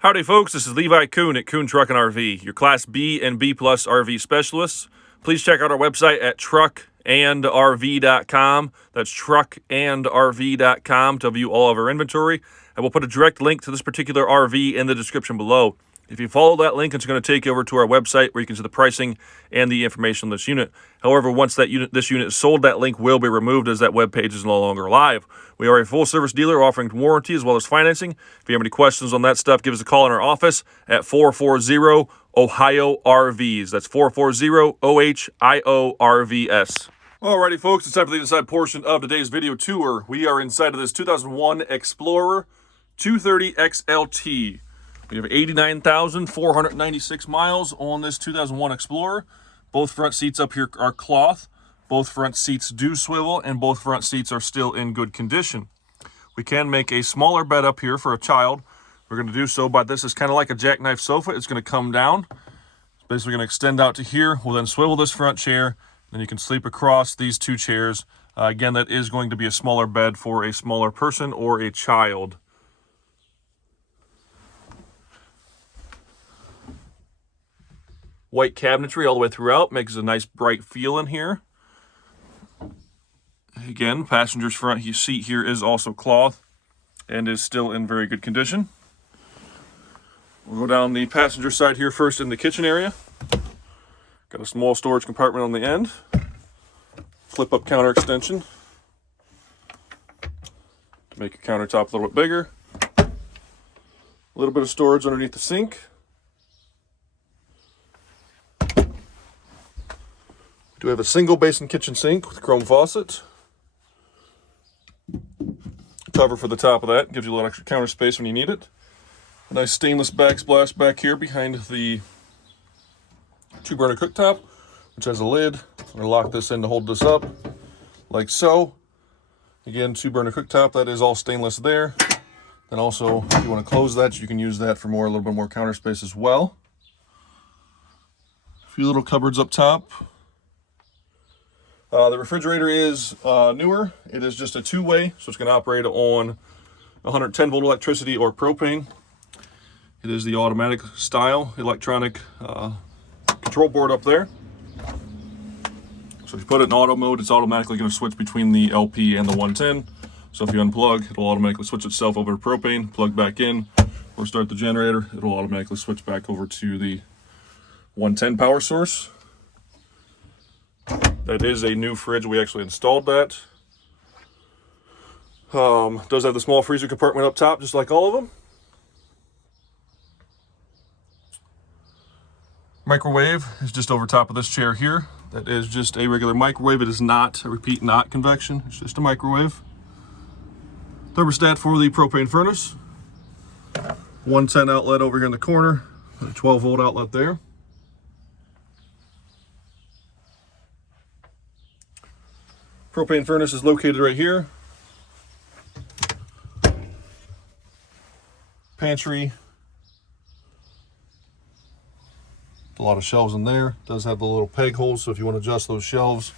Howdy folks, this is Levi Kuhn at Kuhn Truck and RV, your Class B and B Plus RV specialists. Please check out our website at truckandrv.com. That's truckandrv.com to view all of our inventory. And we'll put a direct link to this particular RV in the description below. If you follow that link, it's going to take you over to our website where you can see the pricing and the information on this unit. However, once this unit is sold, that link will be removed as that web page is no longer live. We are a full-service dealer offering warranty as well as financing. If you have any questions on that stuff, give us a call in our office at 440-OHIO-RVs. That's 440-OHIO-RVS. Alrighty, folks, it's time for the inside portion of today's video tour. We are inside of this 2001 Xplorer 230XLT. We have 89,496 miles on this 2001 Explorer. Both front seats up here are cloth. Both front seats do swivel, and both front seats are still in good condition. We can make a smaller bed up here for a child. We're going to do so, but this is kind of like a jackknife sofa. It's going to come down. It's basically going to extend out to here. We'll then swivel this front chair. Then you can sleep across these two chairs. Again, that is going to be a smaller bed for a smaller person or a child. White cabinetry all the way throughout makes a nice bright feel in here. Again, passenger's front seat here is also cloth and is still in very good condition. We'll go down the passenger side here first in the kitchen area. Got a small storage compartment on the end. Flip up counter extension to make your countertop a little bit bigger. A little bit of storage underneath the sink. We do have a single basin kitchen sink with chrome faucet. Cover for the top of that gives you a little extra counter space when you need it. A nice stainless backsplash back here behind the 2-burner cooktop, which has a lid. I'm going to lock this in to hold this up, like so. Again, 2-burner cooktop, that is all stainless there. And also, if you want to close that, you can use that for a little bit more counter space as well. A few little cupboards up top. The refrigerator is newer. It is just a 2-way, so it's going to operate on 110 volt electricity or propane. It is the automatic style electronic control board up there. So if you put it in auto mode, it's automatically going to switch between the LP and the 110. So if you unplug, it'll automatically switch itself over to propane, plug back in, or start the generator. It'll automatically switch back over to the 110 power source. That is a new fridge. We actually installed that. Does have the small freezer compartment up top, just like all of them. Microwave is just over top of this chair here. That is just a regular microwave. It is not, I repeat, not convection. It's just a microwave. Thermostat for the propane furnace. 110 outlet over here in the corner. A 12 volt outlet there. Propane furnace is located right here. Pantry. A lot of shelves in there. It does have the little peg holes, so if you want to adjust those shelves,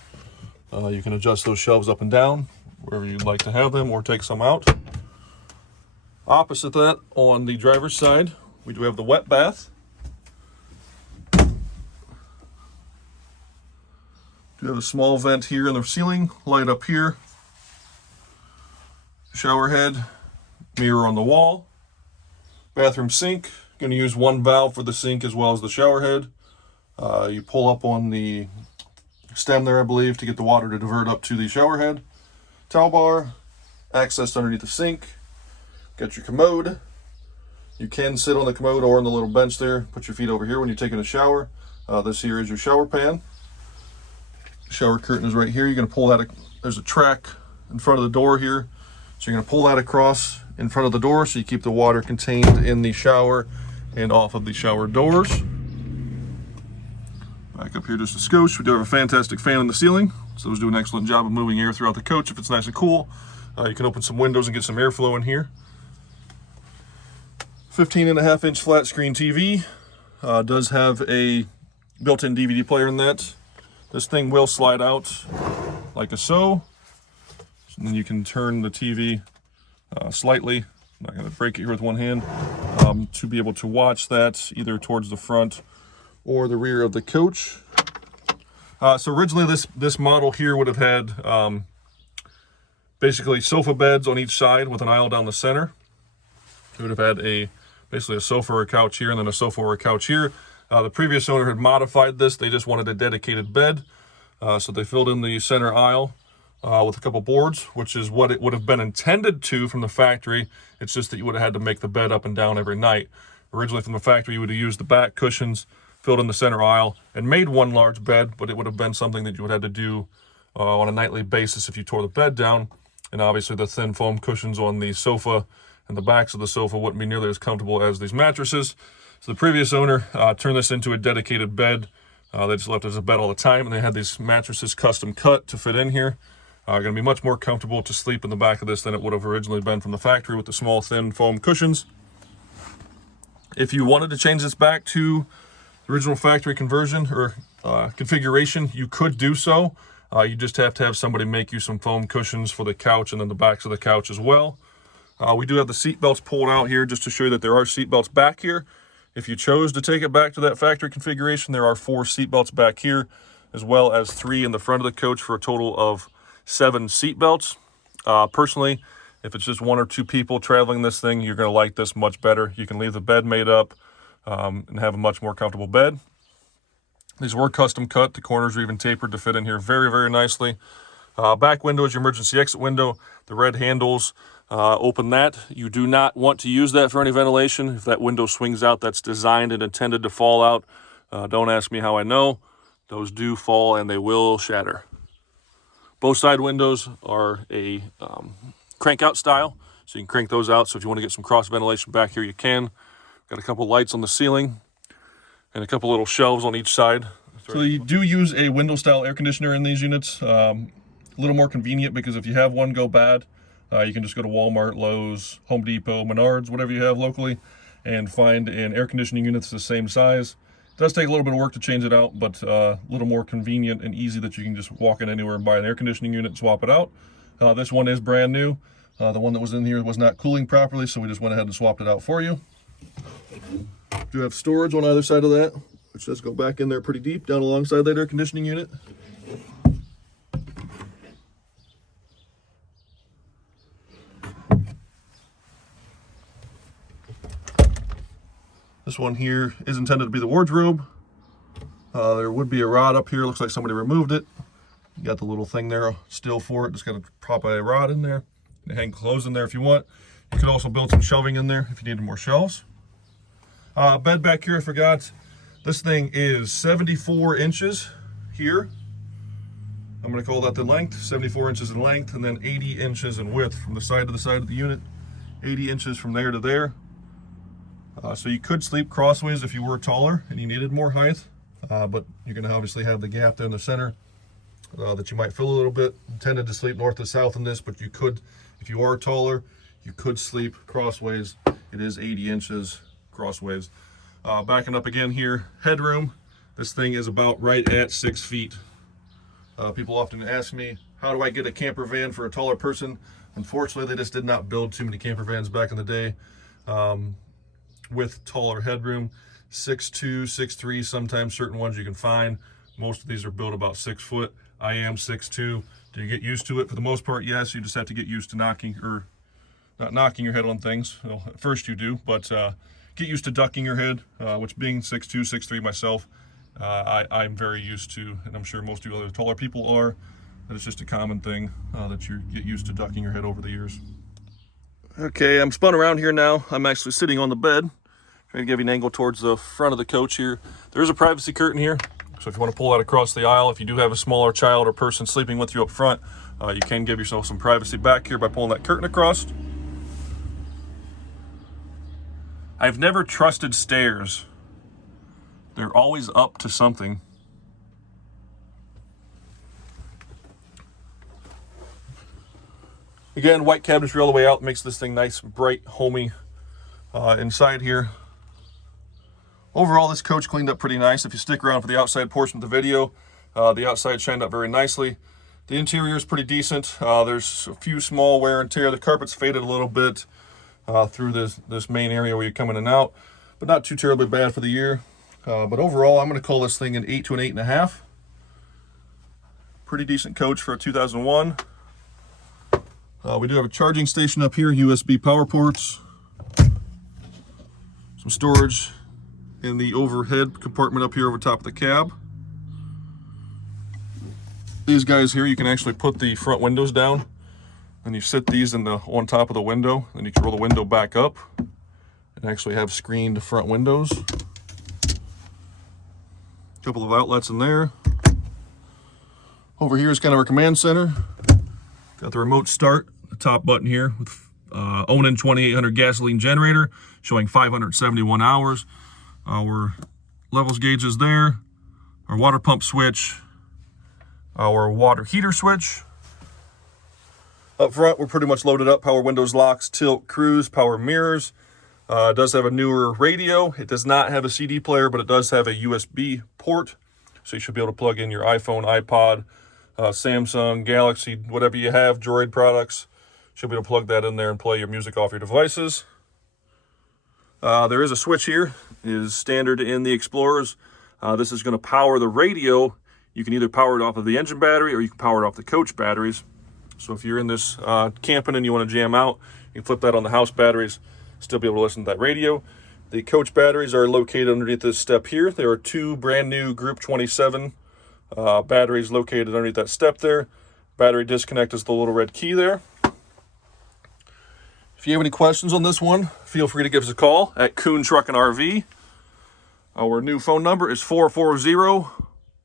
you can adjust those shelves up and down wherever you'd like to have them, or take some out. Opposite that, on the driver's side, we do have the wet bath. You have a small vent here in the ceiling, light up here, shower head, mirror on the wall, bathroom sink. Going to use one valve for the sink as well as the shower head. You pull up on the stem there, I believe, to get the water to divert up to the shower head. Towel bar, access underneath the sink. Got your commode. You can sit on the commode or on the little bench there. Put your feet over here when you're taking a shower. This here is your shower pan. Shower curtain is right here. You're going to pull that. There's a track in front of the door here, so you're going to pull that across in front of the door so you keep the water contained in the shower and off of the shower doors. Back up here just a skosh. We do have a fantastic fan in the ceiling, so those do an excellent job of moving air throughout the coach if it's nice and cool. You can open some windows and get some airflow in here. 15.5-inch flat screen TV. Does have a built-in DVD player in that. This thing will slide out like so. And then you can turn the TV slightly. I'm not going to break it here with one hand. to be able to watch that either towards the front or the rear of the coach. So originally this model here would have had basically sofa beds on each side with an aisle down the center. It would have had basically a sofa or a couch here and then a sofa or a couch here. The previous owner had modified this. They just wanted a dedicated bed. So they filled in the center aisle with a couple boards, which is what it would have been intended to from the factory. It's just that you would have had to make the bed up and down every night. Originally from the factory, you would have used the back cushions, filled in the center aisle, and made one large bed, but it would have been something that you would have had to do on a nightly basis if you tore the bed down. And obviously the thin foam cushions on the sofa and the backs of the sofa wouldn't be nearly as comfortable as these mattresses. So the previous owner turned this into a dedicated bed. They just left it as a bed all the time, and they had these mattresses custom cut to fit in here. Going to be much more comfortable to sleep in the back of this than it would have originally been from the factory with the small thin foam cushions. If you wanted to change this back to the original factory conversion or configuration, you could do so. You just have to have somebody make you some foam cushions for the couch and then the backs of the couch as well. We do have the seat belts pulled out here just to show you that there are seat belts back here. If you chose to take it back to that factory configuration, there are 4 seat belts back here, as well as 3 in the front of the coach for a total of 7 seat belts. Personally, if it's just 1 or 2 people traveling this thing, you're going to like this much better. You can leave the bed made up and have a much more comfortable bed. These were custom cut. The corners are even tapered to fit in here very, very nicely. Back window is your emergency exit window. The red handles open that. You do not want to use that for any ventilation. If that window swings out, that's designed and intended to fall out. Don't ask me how I know. Those do fall and they will shatter. Both side windows are a crank out style, so you can crank those out. So if you want to get some cross ventilation back here, you can. Got a couple lights on the ceiling and a couple little shelves on each side. So you do use a window style air conditioner in these units. A little more convenient because if you have one go bad, you can just go to Walmart, Lowe's, Home Depot, Menards, whatever you have locally, and find an air conditioning unit that's the same size. It does take a little bit of work to change it out, but a little more convenient and easy that you can just walk in anywhere and buy an air conditioning unit and swap it out. This one is brand new. The one that was in here was not cooling properly, so we just went ahead and swapped it out for you. Do have storage on either side of that, which does go back in there pretty deep, down alongside that air conditioning unit. This one here is intended to be the wardrobe. There would be a rod up here. Looks like somebody removed it. You got the little thing there still for it. Just got to prop a rod in there and hang clothes in there if you want. You could also build some shelving in there if you needed more shelves. Bed back here, I forgot. This thing is 74 inches here. I'm going to call that the length, 74 inches in length, and then 80 inches in width from the side to the side of the unit. 80 inches from there to there. So you could sleep crossways if you were taller and you needed more height, but you're going to obviously have the gap there in the center that you might fill a little bit. Intended to sleep north to south in this, but you could, if you are taller, you could sleep crossways. It is 80 inches crossways. Backing up again here, headroom. This thing is about right at 6 feet. People often ask me, how do I get a camper van for a taller person? Unfortunately, they just did not build too many camper vans back in the day. With taller headroom, 6'2", 6'3", sometimes certain ones you can find. Most of these are built about 6 foot. I am 6'2". Do you get used to it? For the most part, yes. You just have to get used to not knocking your head on things. Well, at first you do, but get used to ducking your head, which being 6'2", 6'3" myself, I'm very used to, and I'm sure most of you other taller people are. That it's just a common thing that you get used to ducking your head over the years. Okay, I'm spun around here now. I'm actually sitting on the bed. Trying to give you an angle towards the front of the coach here. There is a privacy curtain here, so if you want to pull that across the aisle, if you do have a smaller child or person sleeping with you up front, you can give yourself some privacy back here by pulling that curtain across. I've never trusted stairs. They're always up to something. Again, white cabinetry all the way out makes this thing nice, bright, homey inside here. Overall, this coach cleaned up pretty nice. If you stick around for the outside portion of the video, the outside shined up very nicely. The interior is pretty decent. There's a few small wear and tear. The carpet's faded a little bit. through this main area where you come in and out, but not too terribly bad for the year. But overall, I'm going to call this thing an 8 to an 8.5. Pretty decent coach for a 2001. We do have a charging station up here, USB power ports, some storage in the overhead compartment up here over top of the cab. These guys here, you can actually put the front windows down, and you sit these on top of the window, and you can roll the window back up and actually have screened front windows. A couple of outlets in there. Over here is kind of our command center. Got the remote start, the top button here with Onan 2800 gasoline generator showing 571 hours. Our levels gauge is there. Our water pump switch. Our water heater switch. Up front, we're pretty much loaded up. Power windows, locks, tilt, cruise, power mirrors. It does have a newer radio. It does not have a CD player, but it does have a USB port. So you should be able to plug in your iPhone, iPod, Samsung, Galaxy, whatever you have, Droid products. Should be able to plug that in there and play your music off your devices. There is a switch here. It is standard in the Explorers. This is going to power the radio. You can either power it off of the engine battery or you can power it off the coach batteries. So if you're in this camping and you want to jam out, you can flip that on the house batteries, still be able to listen to that radio. The coach batteries are located underneath this step here. There are two brand new Group 27 batteries located underneath that step there. Battery disconnect is the little red key there. If you have any questions on this one, feel free to give us a call at Kuhn Truck and RV. Our new phone number is 440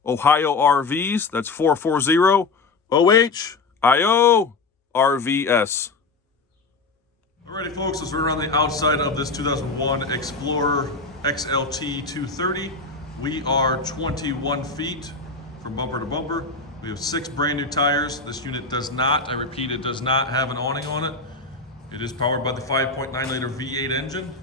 Ohio RVs. That's 440 OHIO RVS. Alrighty folks, let's run around the outside of this 2001 Xplorer XLT 230. We are 21 feet from bumper to bumper. We have 6 brand new tires. This unit does not, I repeat, it does not have an awning on it. It is powered by the 5.9 liter V8 engine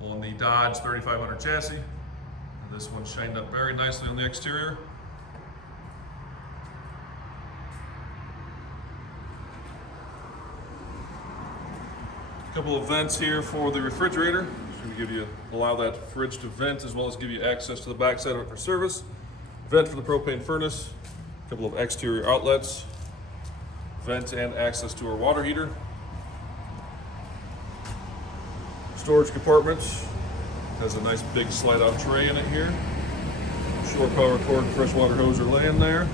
on the Dodge 3500 chassis. And this one's shined up very nicely on the exterior. A couple of vents here for the refrigerator. So allow that fridge to vent as well as give you access to the back side of it for service. Vent for the propane furnace. A couple of exterior outlets. Vent and access to our water heater. Storage compartments. Has a nice big slide out tray in it here. Shore power cord and freshwater hose are laying there.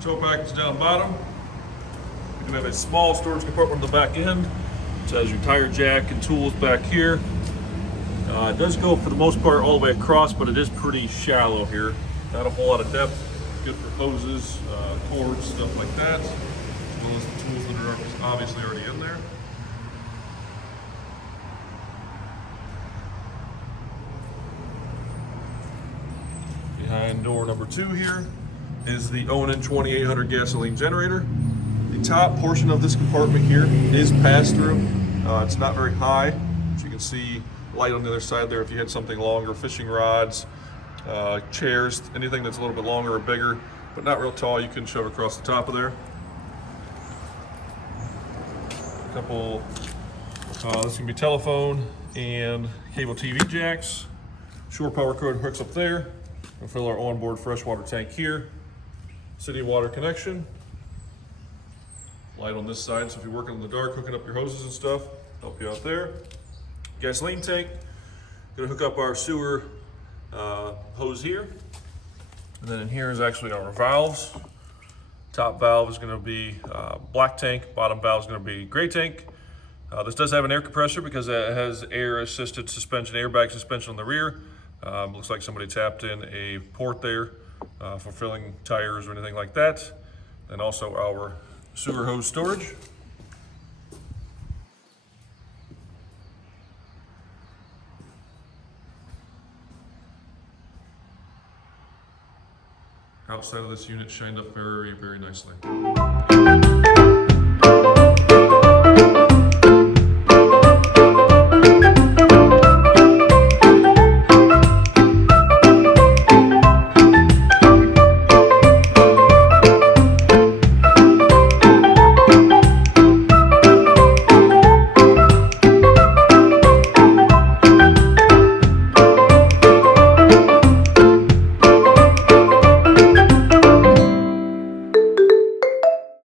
Tow package down bottom. You can have a small storage compartment on the back end. It has your tire jack and tools back here. It does go for the most part all the way across, but it is pretty shallow here. Not a whole lot of depth. Good for hoses, cords, stuff like that, as well as the tools that are obviously already in there. Behind door number 2 here is the Onan 2800 gasoline generator. The top portion of this compartment here is pass-through. It's not very high, as you can see light on the other side there if you had something longer, fishing rods, chairs, anything that's a little bit longer or bigger, but not real tall, you can shove across the top of there. A couple, this can be telephone and cable TV jacks. Shore power cord hooks up there. We'll fill our onboard freshwater tank here. City water connection. Light on this side, so if you're working in the dark, hooking up your hoses and stuff, help you out there. Gasoline tank. Gonna hook up our sewer hose here. And then in here is actually our valves. Top valve is gonna be black tank, bottom valve is gonna be gray tank. This does have an air compressor because it has air assisted suspension, airbag suspension on the rear. Looks like somebody tapped in a port there for filling tires or anything like that. And also our sewer hose storage. Outside of this unit shined up very, very nicely.